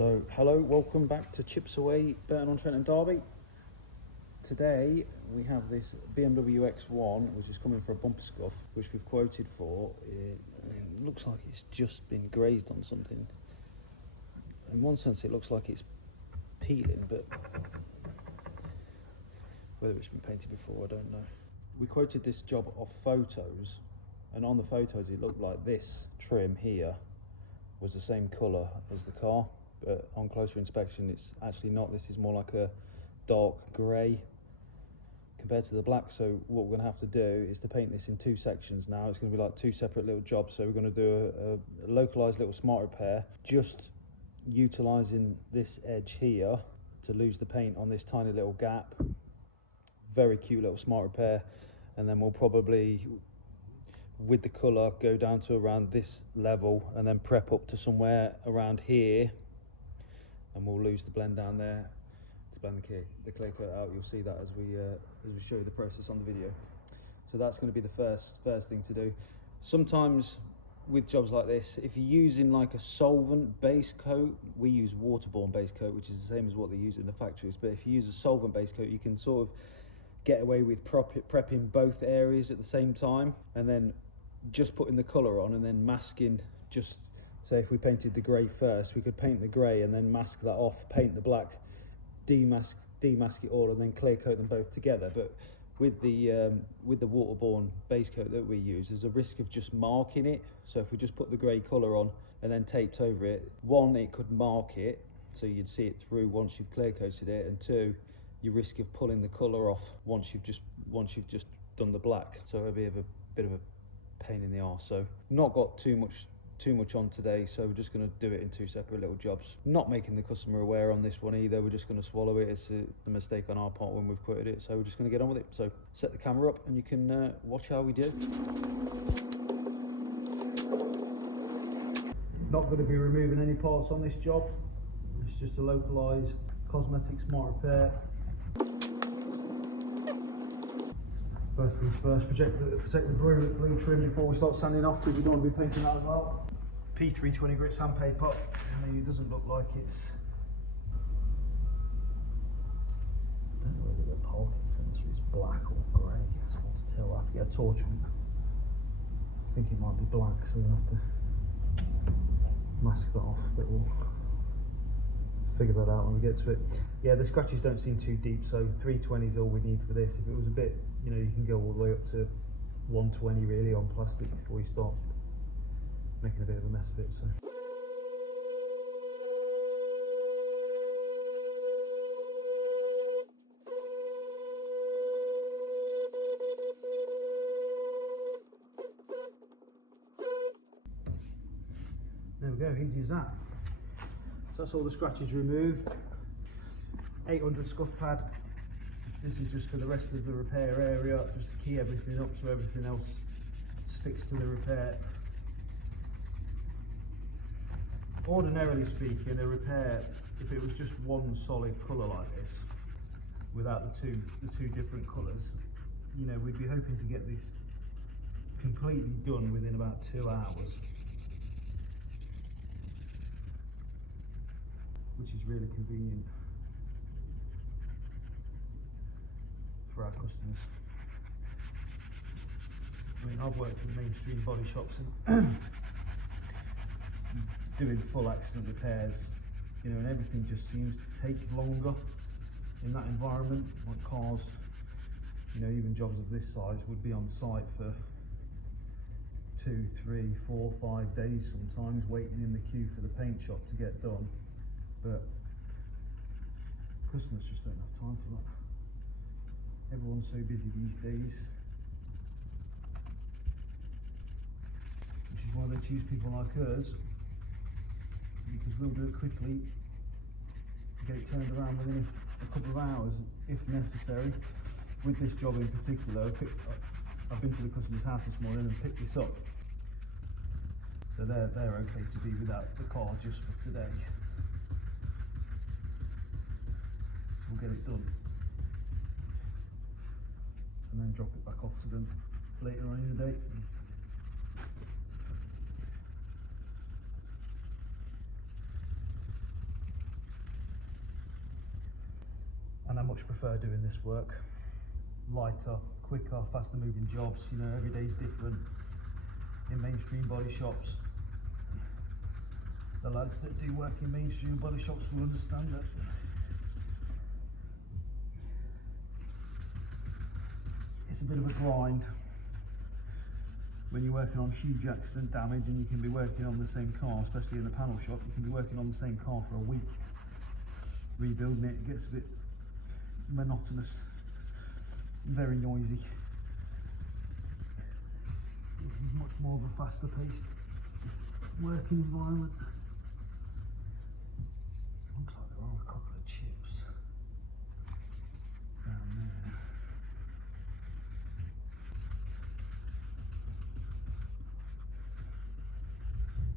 So hello, welcome back to Chips Away, Burton-on-Trent and Derby. Today we have this BMW X1 which is coming for a bumper scuff, which we've quoted for. It looks like it's just been grazed on something. In one sense it looks like it's peeling, but whether it's been painted before I don't know. We quoted this job off photos, and on the photos it looked like this trim here was the same colour as the car, but on closer inspection it's actually not. This is more like a dark grey compared to the black. So what we're going to have to do is to paint this in two sections now. It's going to be like two separate little jobs. So we're going to do a localised little smart repair, just utilising this edge here to lose the paint on this tiny little gap. Very cute little smart repair, and then we'll probably, with the colour, go down to around this level and then prep up to somewhere around here, and we'll lose the blend down there to blend the clear coat out. You'll see that as we show you the process on the video. So that's going to be the first thing to do. Sometimes with jobs like this, if you're using like a solvent base coat, we use waterborne base coat, which is the same as what they use in the factories, but if you use a solvent base coat, you can sort of get away with prepping both areas at the same time, and then just putting the colour on and then masking. Just say if we painted the grey first, we could paint the grey and then mask that off, paint the black, demask it all, and then clear coat them both together. But with the waterborne base coat that we use, there's a risk of just marking it. So if we just put the grey colour on and then taped over it, one, it could mark it, so you'd see it through once you've clear coated it, and two, you risk of pulling the colour off once you've just done the black. So it'll be a bit of a pain in the arse. So not got too much on today, so we're just going to do it in two separate little jobs. Not making the customer aware on this one either. We're just going to swallow it. It's a mistake on our part when we've quoted it, so we're just going to get on with it. So set the camera up and you can watch how we do. Not going to be removing any parts on this job. It's just a localised cosmetic smart repair. First things first, protect the blue trim before we start sanding off, because we don't want to be painting that as well. P320 grit sandpaper. I mean, it doesn't look like it's... I don't know whether the parking sensor is black or grey. It's hard to tell. I have to get a torch on. I think it might be black, so we'll have to mask that off, but we'll figure that out when we get to it. Yeah, the scratches don't seem too deep, so 320 is all we need for this. If it was a bit, you know, you can go all the way up to 120 really on plastic before you start making a bit of a mess of it. So there we go, easy as that. So that's all the scratches removed. 800 scuff pad. This is just for the rest of the repair area, just to key everything up so everything else sticks to the repair. Ordinarily speaking, a repair, if it was just one solid colour like this, without the two different colours, you know, we'd be hoping to get this completely done within about 2 hours, which is really convenient for our customers. I mean, I've worked in mainstream body shops and doing full accident repairs, you know, and everything just seems to take longer in that environment. Like cars, you know, even jobs of this size would be on site for 2, 3, 4, 5 days sometimes, waiting in the queue for the paint shop to get done. But customers just don't have time for that. Everyone's so busy these days, which is why they choose people like us, because we'll do it quickly, get it turned around within a couple of hours if necessary. With this job in particular, I've been to the customer's house this morning and picked this up, so they're okay to be without the car just for today. We'll get it done and then drop it back off to them later on in the day. I much prefer doing this work. Lighter, quicker, faster moving jobs. You know, every day's different. In mainstream body shops, the lads that do work in mainstream body shops will understand that. It's a bit of a grind when you're working on huge accident damage, and you can be working on the same car, especially in the panel shop. You can be working on the same car for a week, rebuilding it. It gets a bit monotonous, very noisy. This is much more of a faster paced working environment. Looks like there are a couple of chips down there.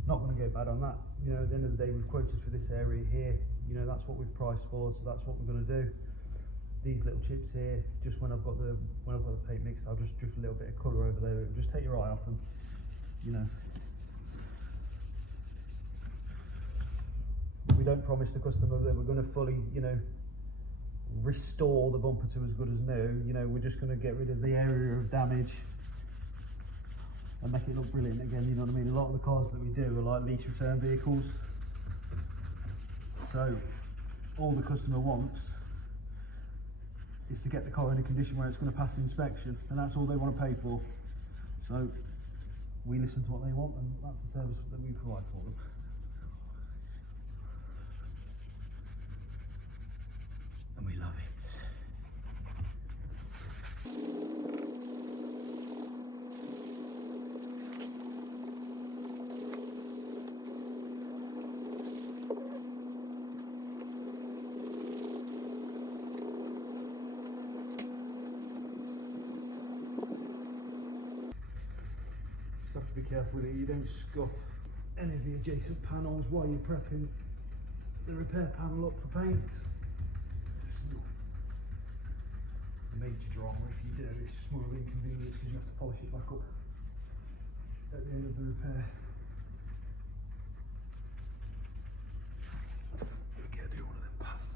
Not going to go bad on that. You know, at the end of the day, we've quoted for this area here. You know, that's what we've priced for, so that's what we're going to do. These little chips here, just when I've got the paint mixed, I'll just drift a little bit of colour over there. It'll just take your eye off them, you know. We don't promise the customer that we're going to fully, you know, restore the bumper to as good as new. You know, we're just going to get rid of the area of damage and make it look brilliant again, you know what I mean? A lot of the cars that we do are like lease return vehicles. So all the customer wants is to get the car in a condition where it's going to pass the inspection, and that's all they want to pay for. So we listen to what they want, and that's the service that we provide for them. And we love it. Have to be careful with it, you don't scuff any of the adjacent panels while you're prepping the repair panel up for paint. It's not a major drama if you do, it's just more of an inconvenience because you have to polish it back up at the end of the repair. Okay, do one of them pads.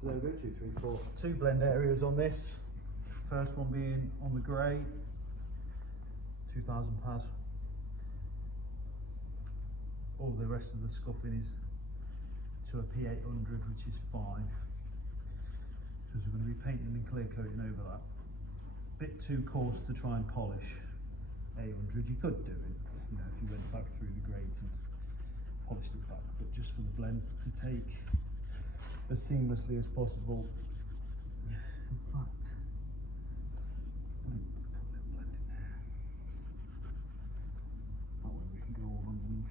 So there we go, 2, 3, 4. Two blend areas on this. First one being on the grey, 2000 pad. All the rest of the scuffing is to a P800, which is fine, because we're going to be painting and clear coating over that. Bit too coarse to try and polish. 800, you could do it, you know, if you went back through the grades and polished it back, but just for the blend to take as seamlessly as possible. In fact, put a little blend in there. That way we can go all underneath.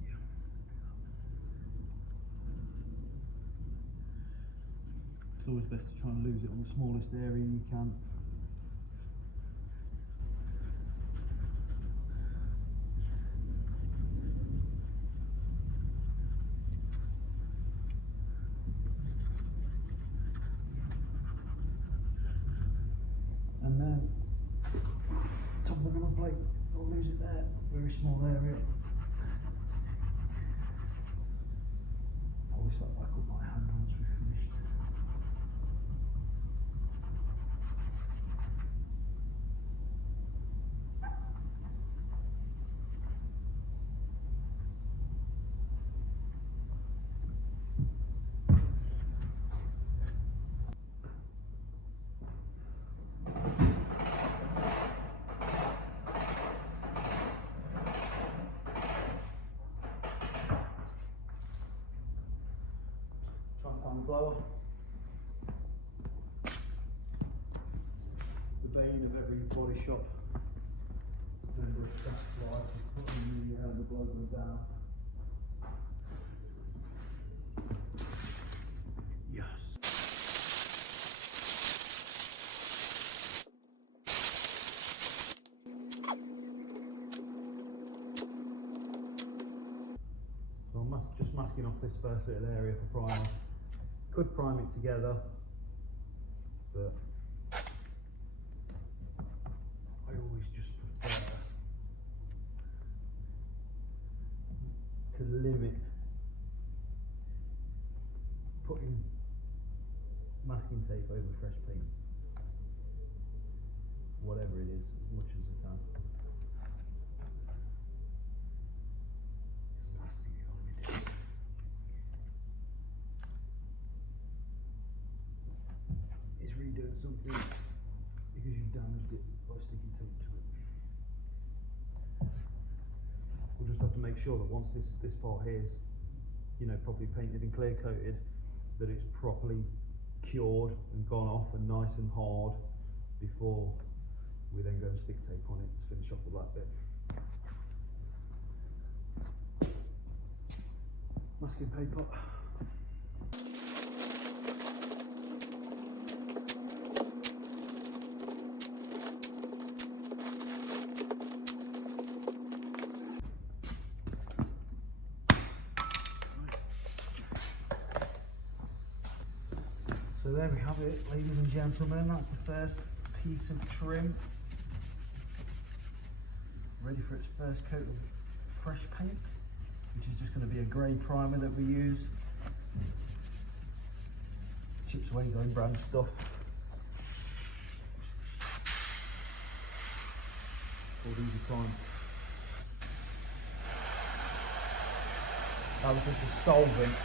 Yeah. It's always best to try and lose it on the smallest area you can. And then top of the number plate, I'll lose it there, very small area. Polish that back up by hand once we've finished. on the blower. The bane of every body shop member of staff life is putting the blower down. Yes. So I'm just masking off this first little area for primer. Could prime it together, but I always just prefer to limit putting masking tape over fresh paint, whatever it is, as much as I can. It's redoing something because you've damaged it by sticking tape to it. We'll just have to make sure that once this part here is, you know, properly painted and clear coated, that it's properly cured and gone off and nice and hard before we then go and stick tape on it to finish off the black bit. Masking paper. So there we have it, ladies and gentlemen, that's the first piece of trim. Ready for its first coat of fresh paint, which is just going to be a grey primer that we use. Chips away going brand stuff. Called Easy Prime. That was just a solvent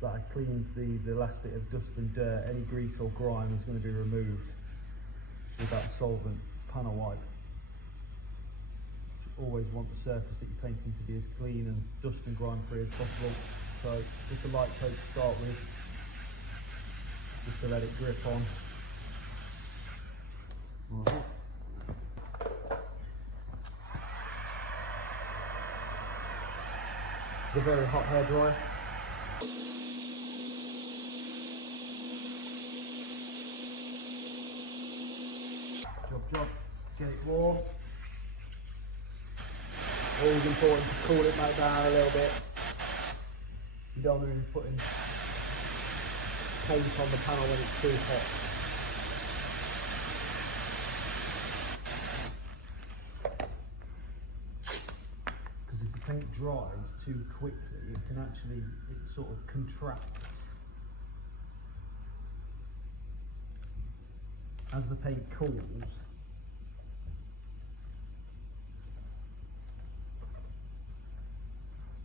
that I cleaned the last bit of dust and dirt. Any grease or grime is going to be removed with that solvent panel wipe. You always want the surface that you're painting to be as clean and dust and grime free as possible. So just a light coat to start with, just to let it grip on. Right. The very hot hairdryer. Job, get it warm. Always important to cool it back down a little bit. You don't want to be putting paint on the panel when it's too hot. Because if the paint dries too quickly, it sort of contracts. As the paint cools,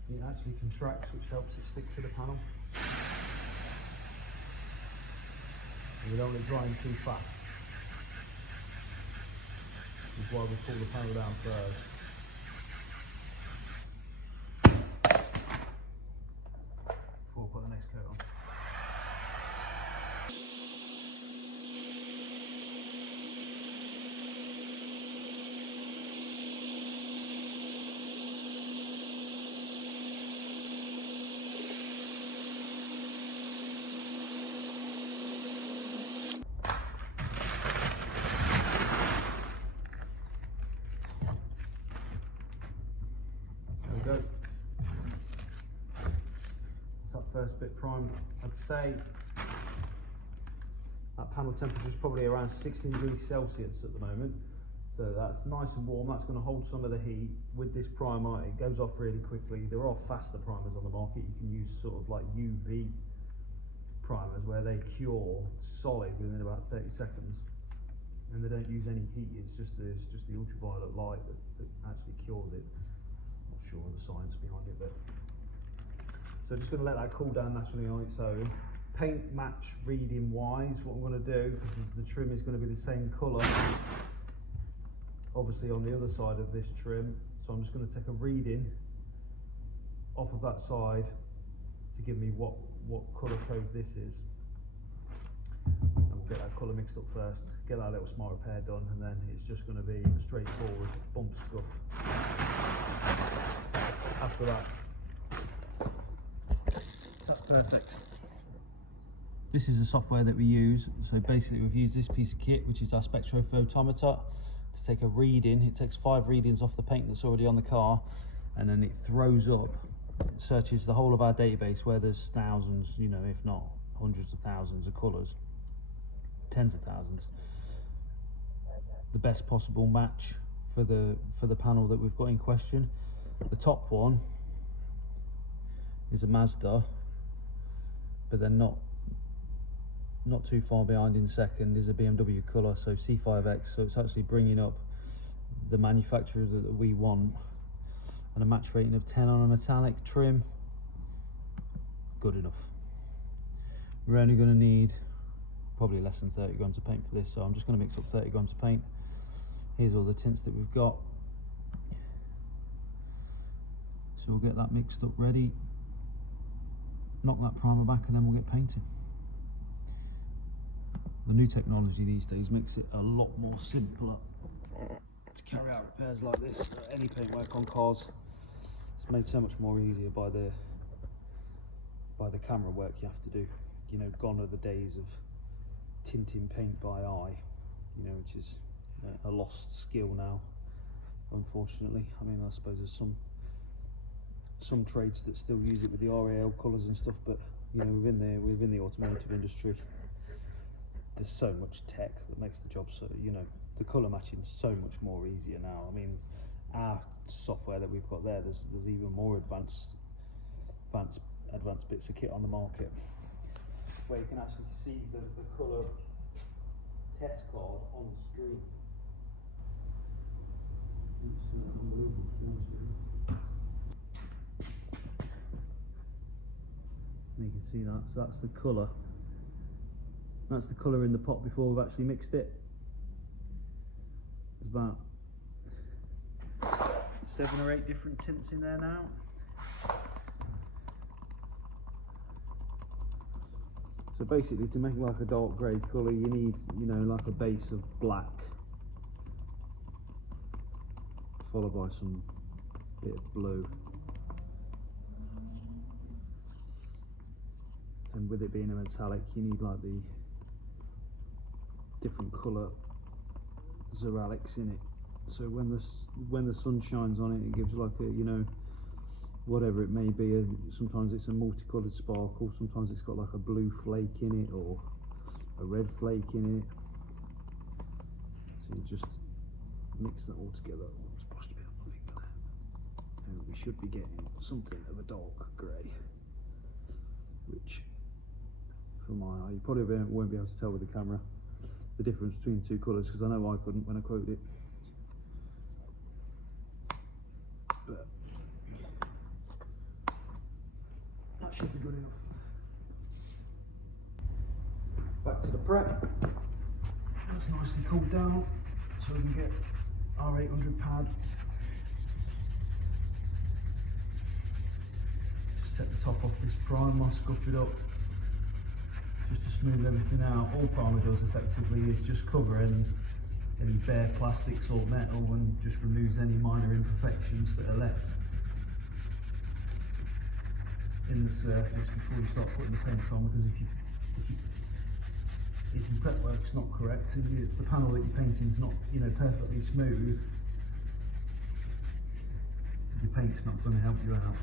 it actually contracts, which helps it stick to the panel. And we don't want it drying too fast. This is why we pull the panel down first. Before we put the next coat on. Go. That's that first bit primed. I'd say that panel temperature is probably around 16 degrees Celsius at the moment, so that's nice and warm. That's going to hold some of the heat. With this primer, it goes off really quickly. There are faster primers on the market. You can use sort of like UV primers where they cure solid within about 30 seconds, and they don't use any heat. It's just the ultraviolet light that actually cures it. Sure of the science behind it, but so just going to let that cool down naturally on its own. Paint match reading wise, what I'm going to do, because the trim is going to be the same colour obviously on the other side of this trim, so I'm just going to take a reading off of that side to give me what what colour code this is. And we'll get that colour mixed up first, get that little smart repair done, and then it's just going to be a straightforward bump scuff after that. That's perfect. This is the software that we use. So basically we've used this piece of kit, which is our spectrophotometer, to take a reading. It takes 5 readings off the paint that's already on the car, and then it throws up, it searches the whole of our database where there's thousands, you know, if not hundreds of thousands of colours, tens of thousands, the best possible match for the panel that we've got in question. The top one is a Mazda, but they're not too far behind in second is a BMW colour, so C5X, so it's actually bringing up the manufacturer that we want, and a match rating of 10 on a metallic trim. Good enough. We're only going to need probably less than 30 grams of paint for this, so I'm just going to mix up 30 grams of paint. Here's all the tints that we've got, so we'll get that mixed up ready, knock that primer back, and then we'll get painting. The new technology these days makes it a lot more simpler to carry out repairs like this. Any paintwork on cars, it's made so much more easier by the camera work you have to do. You know, gone are the days of tinting paint by eye, you know, which is a lost skill now, unfortunately. I mean, I suppose there's some trades that still use it with the RAL colours and stuff, but you know, within the automotive industry, there's so much tech that makes the job so, you know, the colour matching is so much more easier now. I mean, our software that we've got there, there's even more advanced bits of kit on the market where you can actually see the colour test card on the screen. And you can see that, so that's the colour. That's the colour in the pot before we've actually mixed it. There's about 7 or 8 different tints in there now. So basically, to make like a dark grey colour, you need, you know, like a base of black, followed by some bit of blue. And with it being a metallic, you need like the different colour Xeralics in it, so when the sun shines on it, it gives like a, you know, whatever it may be. Sometimes it's a multicoloured sparkle, sometimes it's got like a blue flake in it or a red flake in it. So you just mix that all together. Splashed a bit on my finger there. And we should be getting something of a dark grey, which for my eye, you probably won't be able to tell with the camera the difference between the two colours, because I know I couldn't when I quoted it. But that should be good enough. Back to the prep. That's nicely cooled down, so we can get our 800 pad. Just take the top off this primer, scuff it up, just to smooth everything out. All primer does effectively is just cover any bare plastics or metal and just removes any minor imperfections that are left in the surface before you start putting the paint on. Because if your prep work's not correct and the panel that you're painting is not, you know, perfectly smooth, your paint's not going to help you out.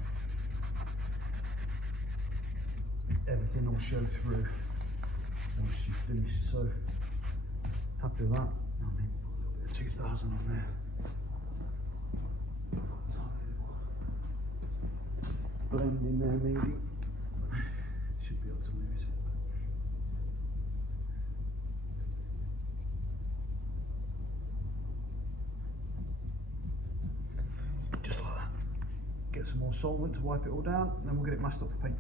Everything will show through once you finish. So happy with that. I'll maybe put a little bit of 2000 on there. Blend in there maybe. Should be able to lose it. Just like that. Get some more solvent to wipe it all down, and then we'll get it masked up for paint.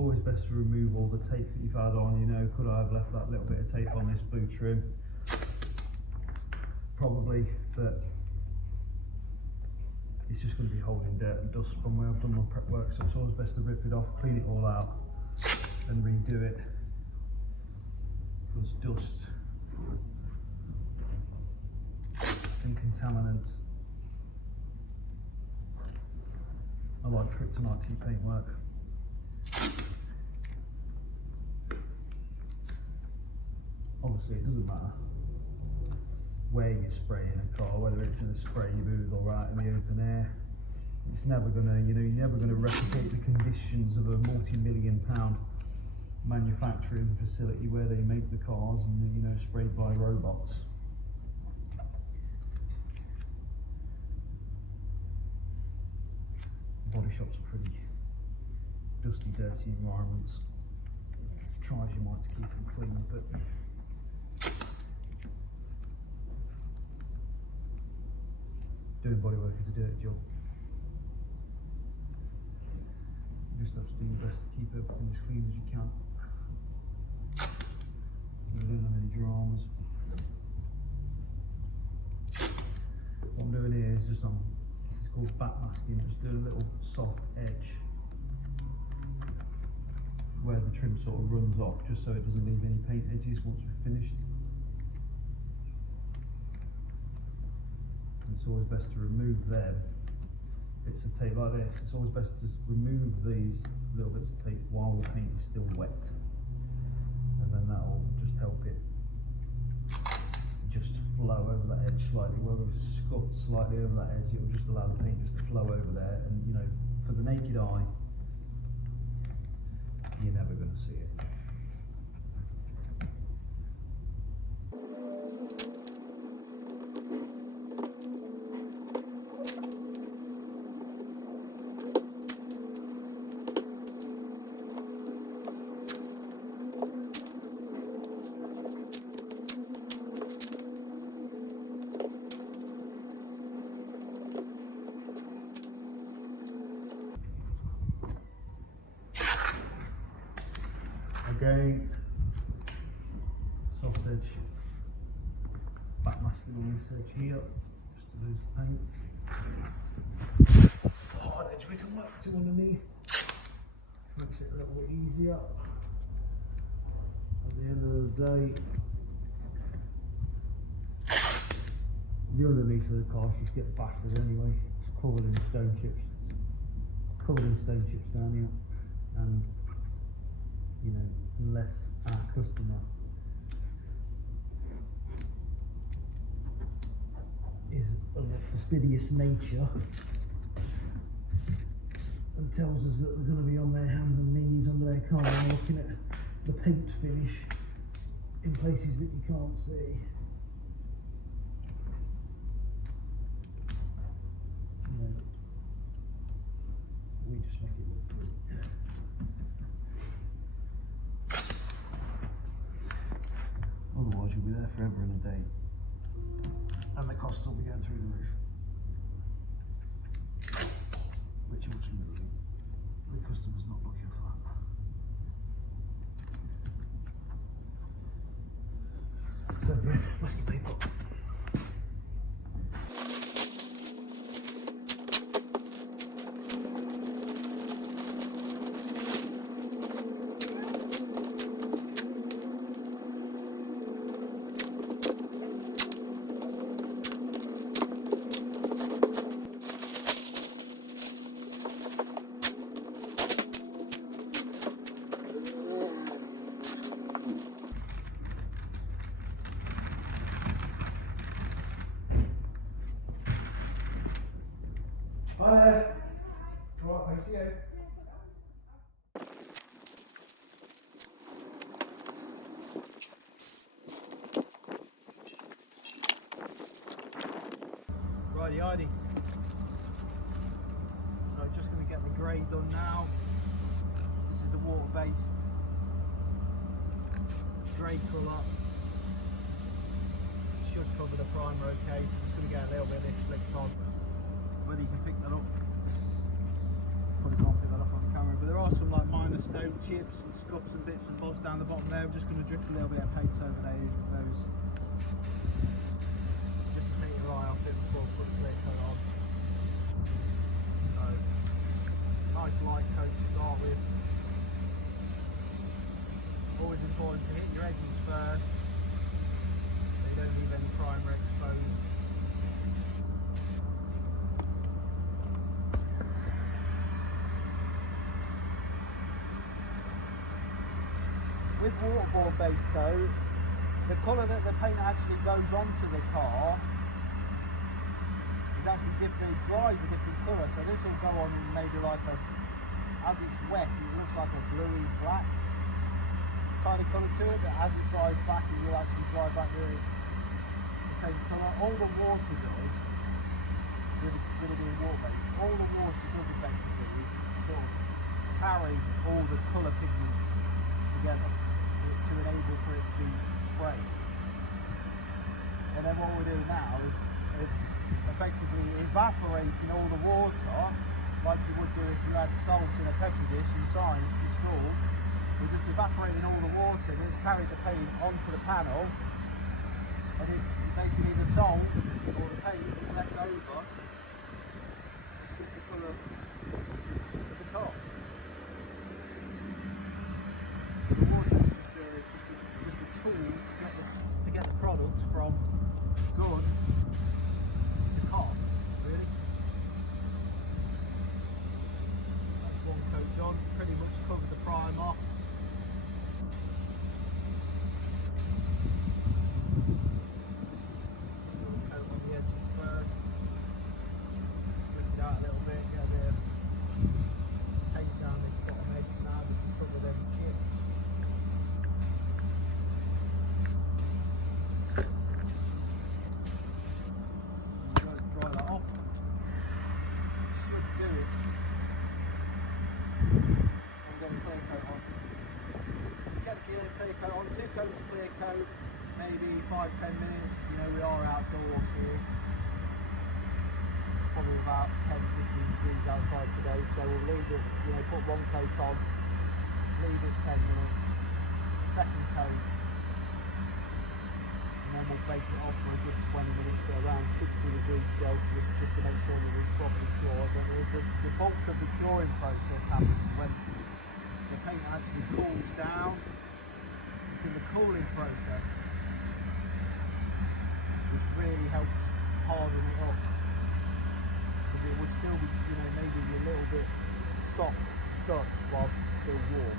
Always best to remove all the tape that you've had on. You know, could I have left that little bit of tape on this blue trim? Probably, but it's just going to be holding dirt and dust from where I've done my prep work, so it's always best to rip it off, clean it all out and redo it, because dust and contaminants are like kryptonite to paintwork. Obviously it doesn't matter where you spray in a car, whether it's in a spray booth or out in the open air. It's never gonna, you know, you're never gonna replicate the conditions of a multi-million pound manufacturing facility where they make the cars and they're, you know, sprayed by robots. Body shops are pretty dusty, dirty environments. Try as you might to keep them clean, but doing bodywork is a dirty job. You just have to do your best to keep everything as clean as you can. You don't have any dramas. What I'm doing here is just this is called backmasking. Just doing a little soft edge where the trim sort of runs off, just so it doesn't leave any paint edges once we're finished. It's always best to remove them bits of tape like this. It's always best to remove these little bits of tape while the paint is still wet, and then that will just help it just flow over that edge slightly. Where we've scuffed slightly over that edge, it will just allow the paint just to flow over there, and you know, for the naked eye, you're never going to see it. Again, soft edge, backmasking on this edge here, just to lose paint. Hard edge we can work to underneath, makes it a little bit easier. At the end of the day, the underneath of the car should get battered anyway. It's covered in stone chips, down here, and you know, unless our customer is of a fastidious nature and tells us that they're going to be on their hands and knees under their car and looking at the paint finish in places that you can't see. You know, we just make it look good. Otherwise you'll be there forever and a day, and the costs will be going through the roof, which ultimately the customer's not looking for that. So yeah, masking paper. Bye. Right, thanks to you. Righty-ighty. So just going to get the grey done now. This is the water-based grey colour. Should cover the primer okay. Just going to get a little bit of this flicked on. Whether you can pick that up, probably can't pick that up on camera, but there are some like minor steps foam chips and scuffs and bits and bobs down the bottom there. We're just going to drift a little bit of paint over those, just to take your eye off it before we put the clear coat on. So, nice light coat to start with. Always important to hit your edges first, so you don't leave any primer exposed. With waterborne base coat, the colour that the paint actually goes onto the car is actually different. It dries a different colour, so this will go on maybe like a, as it's wet, it looks like a bluey black kind of colour to it, but as it dries back, it will actually dry back the same colour. All the water does, with it being water-based, all the water does effectively is sort of carry all the colour pigments together to enable for it to be sprayed. And then what we're doing now is effectively evaporating all the water like you would do if you had salt in a petri dish in science in school. We're just evaporating all the water and it's carried the paint onto the panel, and it's basically the salt or the paint that's left over gives the colour of the car. The water is just a tool to get the product from good to car, really. That's one coat done, pretty much covered the prime off. Coat on the edges first, lift it out a little bit, get a bit of paint down this bottom edge now just to cover them chips. Dry that off. Should do it. I'm going to clear coat on. Get the clear coat on, 2 coats of clear coat, maybe 5-10 minutes. You know, we are outdoors here. Probably about 10-15 degrees outside today, so we'll leave it, you know, put 1 coat on, leave it 10 minutes, 2nd coat, and then we'll bake it off for a good 20 minutes at around 60 degrees Celsius just to make sure that it's properly cured. But the bulk of the curing process happens when the paint actually cools down. It's in the cooling process which really helps harden it up. Because it will still be, you know, maybe a little bit soft to touch whilst it's still warm.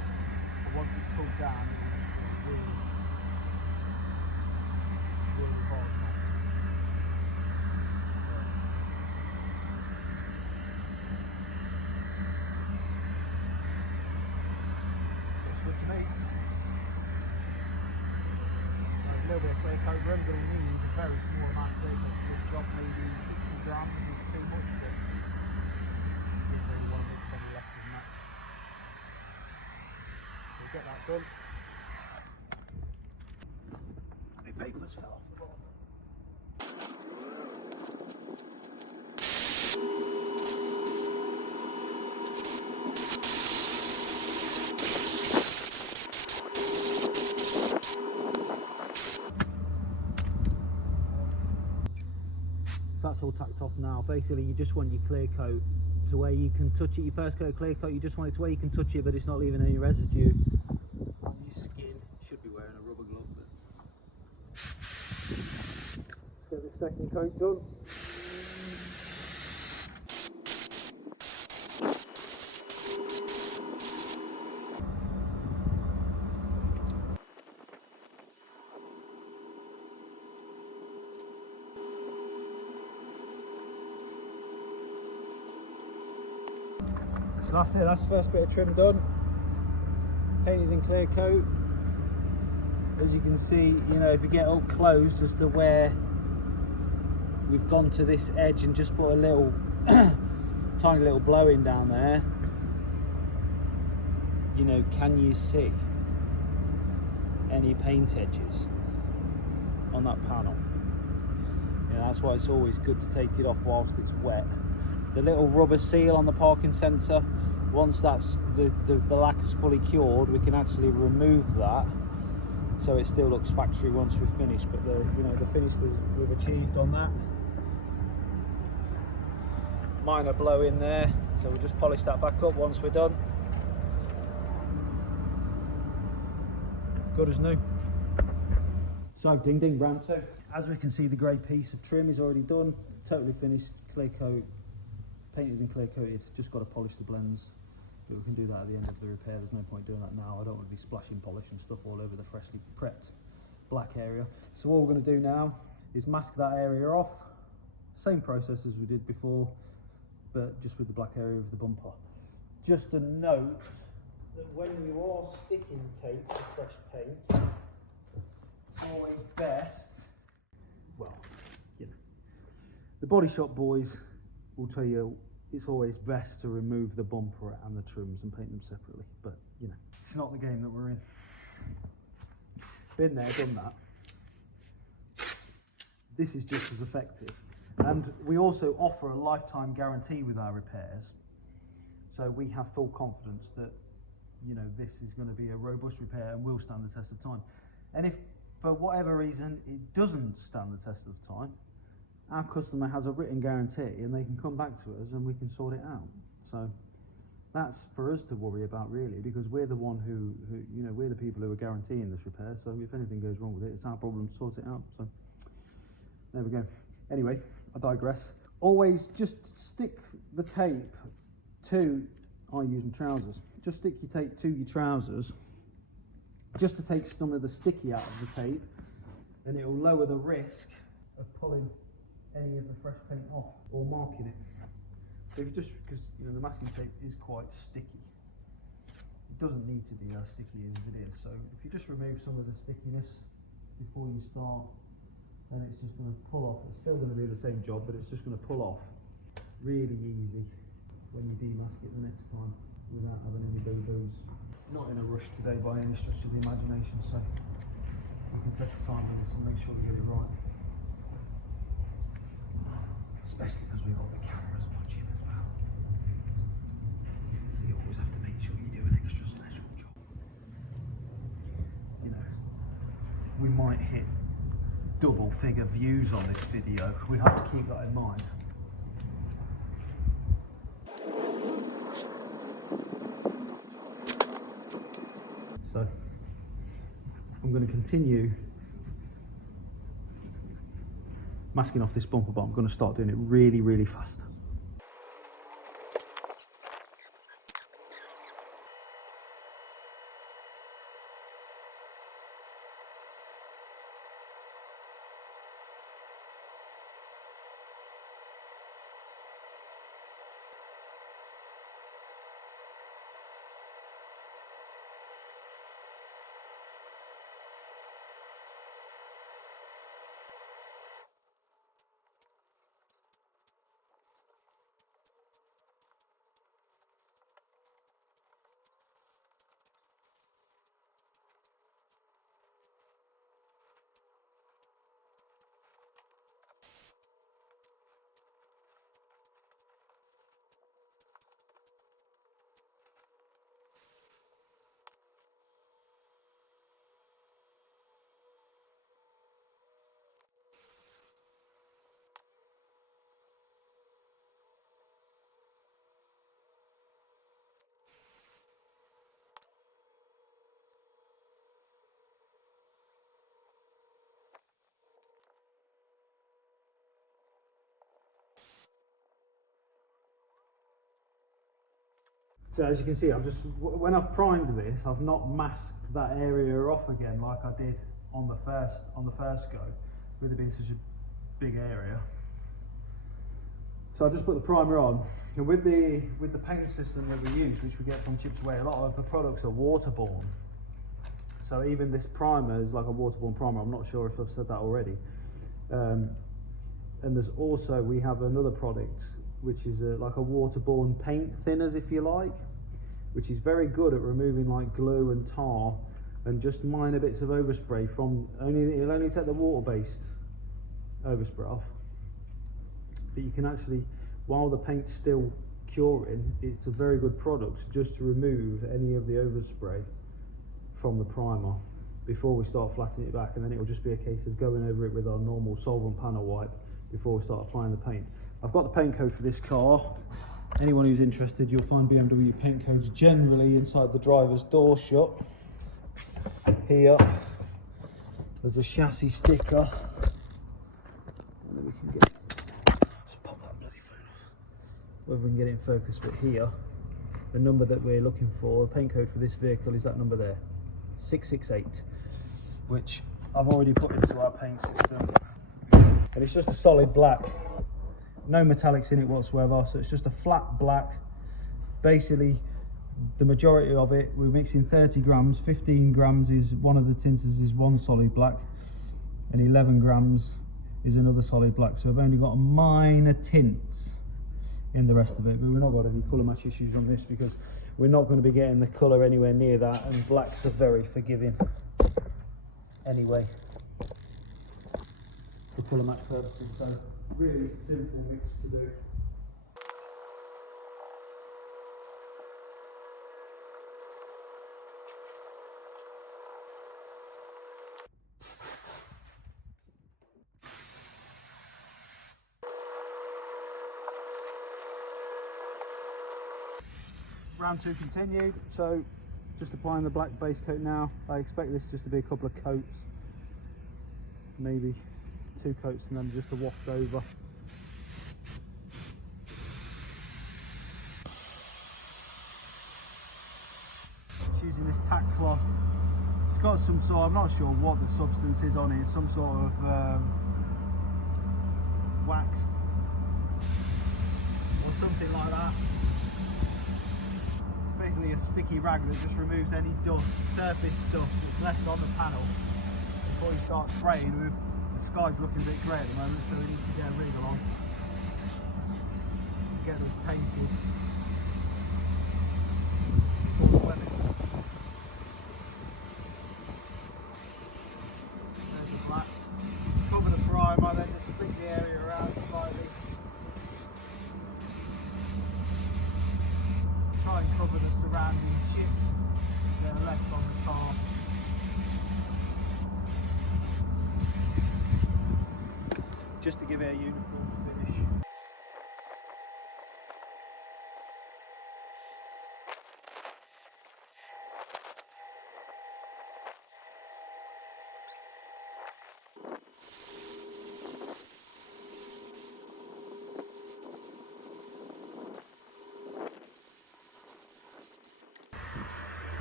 But once it's cooled down, it's really hard now. Looks good to me. A little bit of clear coat. We're only going to need a very small amount of clear coat for this job. Maybe 60 grams is too much, but I don't really want to mix any less than that. So we'll get that done. My papers fell off the bottom. So that's all tacked off now. Basically, you just want your clear coat to where you can touch it. Your first coat of clear coat, you just want it to where you can touch it, but it's not leaving any residue on your skin. Should be wearing a rubber glove, but let's get the 2nd coat done. So that's it, that's the first bit of trim done. Painted in clear coat. As you can see, you know, if you get up close as to where we've gone to this edge and just put a little tiny little blow in down there, you know, can you see any paint edges on that panel? You know, that's why it's always good to take it off whilst it's wet. The little rubber seal on the parking sensor, once that's the lacquer's fully cured, we can actually remove that, so it still looks factory once we've finished. But the finish we've achieved on that. Minor blow in there, so we'll just polish that back up once we're done. Good as new. So ding ding, round two. As we can see, the grey piece of trim is already done, totally finished, clear coat, painted and clear coated. Just got to polish the blends, but we can do that at the end of the repair. There's no point doing that now. I don't want to be splashing polish and stuff all over the freshly prepped black area. So what we're going to do now is mask that area off. Same process as we did before, but just with the black area of the bumper. Just a note that when you are sticking tape to fresh paint, it's always best, well, the body shop boys will tell you it's always best to remove the bumper and the trims and paint them separately, but it's not the game that we're in. Been there, done that. This is just as effective, and we also offer a lifetime guarantee with our repairs, so we have full confidence that this is going to be a robust repair and will stand the test of time. And if for whatever reason it doesn't stand the test of time, our customer has a written guarantee and they can come back to us and we can sort it out. So that's for us to worry about, really, because we're the one who we're the people who are guaranteeing this repair. So if anything goes wrong with it, it's our problem to sort it out. So there we go. Anyway, I digress. Always just stick the tape to, I use my trousers, just stick your tape to your trousers just to take some of the sticky out of the tape, and it will lower the risk of pulling any of the fresh paint off or marking it. So if you just, because the masking tape is quite sticky, it doesn't need to be as sticky as it is, so if you just remove some of the stickiness before you start, then it's just going to pull off. It's still going to do the same job, but it's just going to pull off really easy when you demask it the next time without having any boo-boos. Not in a rush today by any stretch of the imagination, so we can take the time with this and make sure we get it right. Especially because we've got the cameras watching as well. So you always have to make sure you do an extra special job. We might hit double figure views on this video. We have to keep that in mind. So I'm going to continue masking off this bumper, but I'm going to start doing it really, really fast. So as you can see, when I've primed this, I've not masked that area off again like I did on the first go, with it being such a big area. So I just put the primer on, and with the paint system that we use, which we get from Chips Away, a lot of the products are waterborne. So even this primer is like a waterborne primer. I'm not sure if I've said that already. And there's also, we have another product which is like a waterborne paint thinners, if you like, which is very good at removing like glue and tar and just minor bits of overspray from, it'll only take the water-based overspray off. But you can actually, while the paint's still curing, it's a very good product just to remove any of the overspray from the primer before we start flattening it back, and then it will just be a case of going over it with our normal solvent panel wipe before we start applying the paint. I've got the paint code for this car. Anyone who's interested, you'll find BMW paint codes generally inside the driver's door shut. Here, there's a chassis sticker. And then we can get, let's pop that bloody phone off. Whether we can get it in focus, but here, the number that we're looking for, the paint code for this vehicle is that number there, 668, which I've already put into our paint system. And it's just a solid black. No metallics in it whatsoever, so it's just a flat black. Basically, the majority of it, we're mixing 30 grams, 15 grams is one of the tinters is one solid black, and 11 grams is another solid black. So I've only got a minor tint in the rest of it, but we've not got any colour match issues on this because we're not going to be getting the colour anywhere near that, and blacks are very forgiving anyway for colour match purposes. So really simple mix to do. Round 2 continued, so just applying the black base coat now. I expect this just to be a couple of coats, maybe 2 coats, and then just a waft over. Just using this tack cloth. It's got some sort, I'm not sure what the substance is on it, some sort of wax or something like that. Basically a sticky rag that just removes any dust, surface dust that's left on the panel before you start spraying. The sky's looking a bit grey at the moment, so we need to get a rig along, get this painted. There's the black. Cover the primer, then just split the area around slightly. Try and cover the surrounding chips that are left on the car. Just to give it a uniform finish.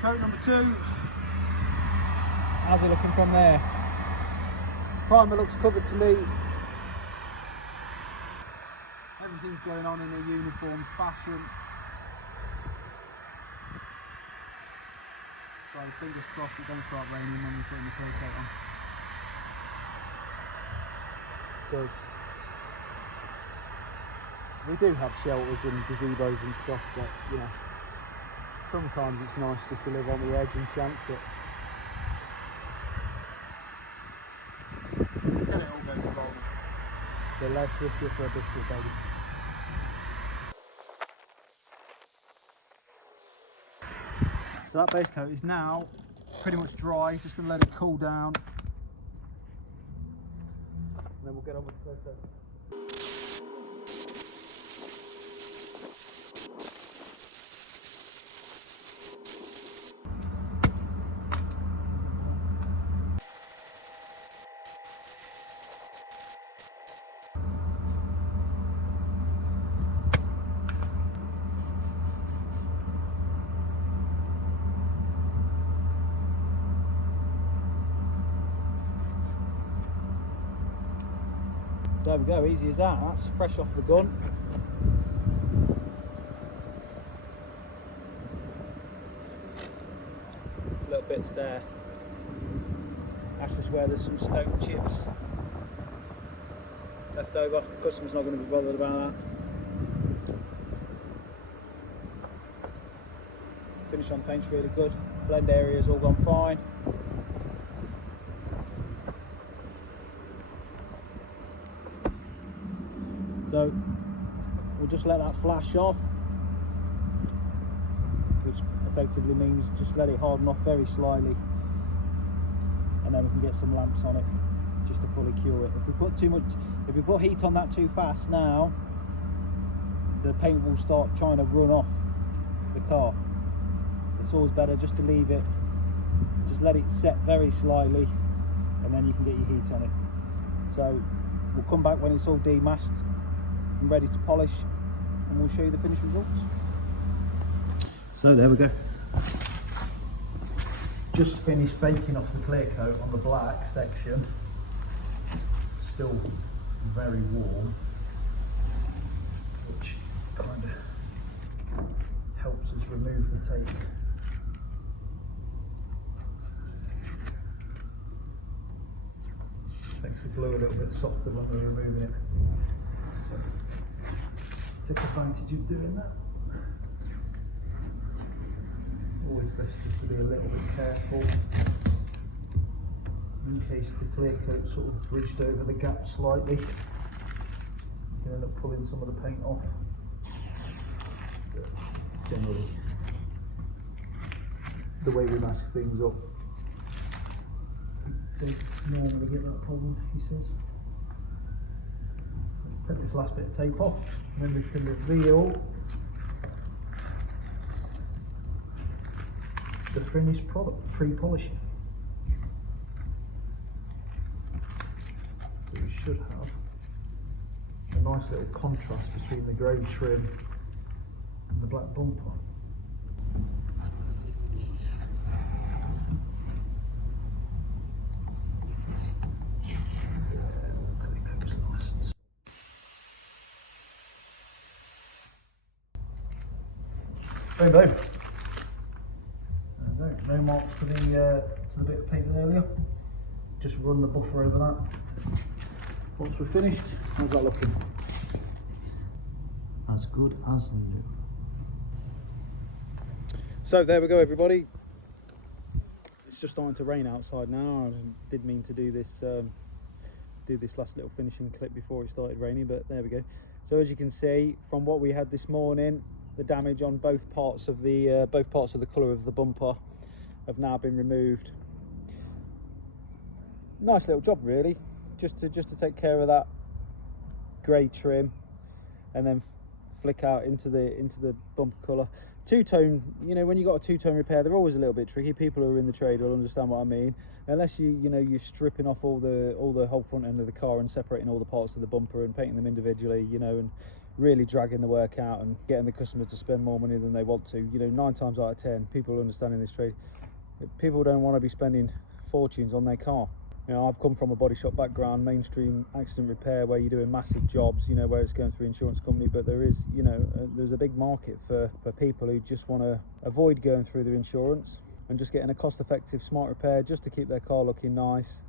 Coat number 2. How's it looking from there? Primer looks covered to me. Everything's going on in a uniform fashion. So fingers crossed it's going to start raining when we're putting the first coat on. Because we do have shelters and gazebos and stuff, but you know, sometimes it's nice just to live on the edge and chance it. Until it all goes wrong. So let's risk it for a biscuit, baby. So that base coat is now pretty much dry, just going to let it cool down. And then we'll get on with the first coat. So there we go, easy as that. That's fresh off the gun. Little bits there. That's just where there's some stoked chips left over. Customer's not going to be bothered about that. Finish on paint's really good. Blend area's all gone fine. So we'll just let that flash off which effectively means just let it harden off very slightly, and then we can get some lamps on it just to fully cure it. If we put heat on that too fast now, the paint will start trying to run off the car. It's always better just to leave it, just let it set very slightly, and then you can get your heat on it. So we'll come back when it's all demasked and ready to polish, and we'll show you the finished results. So there we go. Just finished baking off the clear coat on the black section. Still very warm, which kind of helps us remove the tape. Makes the glue a little bit softer when we're removing it. So, take advantage of doing that. Always best just to be a little bit careful in case the clear coat sort of bridged over the gap slightly. You can end up pulling some of the paint off. But generally, the way we mask things up, don't normally get that problem, he says. Let's take this last bit of tape off, and then we can reveal the finished product, pre-polishing. So we should have a nice little contrast between the grey trim and the black bumper. Boom, boom. No marks to the bit of paint earlier. Just run the buffer over that. Once we're finished, how's that looking? As good as new. So there we go, everybody. It's just starting to rain outside now. I did mean to do this last little finishing clip before it started raining, but there we go. So as you can see from what we had this morning, the damage on both parts of the colour of the bumper have now been removed. Nice little job, really, just to take care of that grey trim, and then flick out into the bumper colour. Two-tone, you know, when you got a two-tone repair, they're always a little bit tricky. People who are in the trade will understand what I mean. Unless you're stripping off all the whole front end of the car and separating all the parts of the bumper and painting them individually, you know, and really dragging the work out and getting the customer to spend more money than they want to. You know, 9 times out of 10, people who understand in this trade, people don't want to be spending fortunes on their car. You know, I've come from a body shop background, mainstream accident repair, where you're doing massive jobs, you know, where it's going through insurance company, but there is, you know, there's a big market for people who just want to avoid going through their insurance and just getting a cost-effective smart repair just to keep their car looking nice.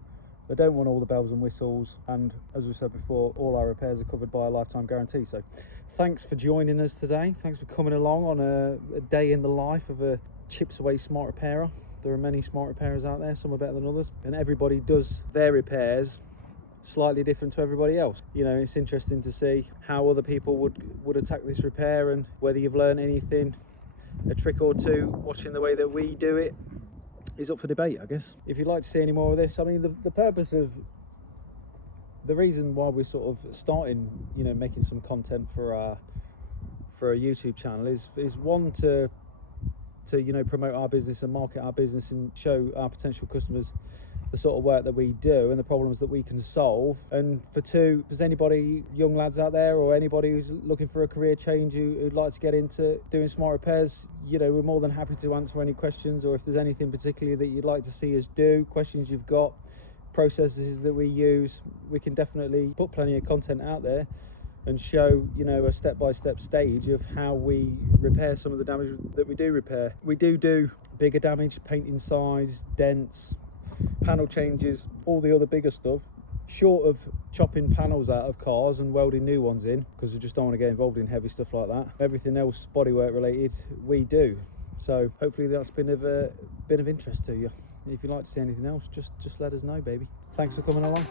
They don't want all the bells and whistles, and as we said before, all our repairs are covered by a lifetime guarantee. So thanks for joining us today. Thanks for coming along on a day in the life of a chips away smart repairer. There are many smart repairers out there, some are better than others, and everybody does their repairs slightly different to everybody else. You know, it's interesting to see how other people would attack this repair, and whether you've learned anything, a trick or two, watching the way that we do it is up for debate, I guess. If you'd like to see any more of this, I mean, the purpose of the reason why we're sort of starting, you know, making some content for our YouTube channel is one, to you know, promote our business and market our business and show our potential customers the sort of work that we do and the problems that we can solve. And for two, if there's anybody, young lads out there, or anybody who's looking for a career change who'd like to get into doing smart repairs, you know, we're more than happy to answer any questions, or if there's anything particularly that you'd like to see us do, questions you've got, processes that we use, we can definitely put plenty of content out there and show, you know, a step-by-step stage of how we repair some of the damage that we do repair. We do bigger damage, painting size, dents, panel changes, all the other bigger stuff, short of chopping panels out of cars and welding new ones in, because we just don't want to get involved in heavy stuff like that. Everything else bodywork related we do. So hopefully that's been of interest to you. If you'd like to see anything else, just let us know, baby. Thanks for coming along.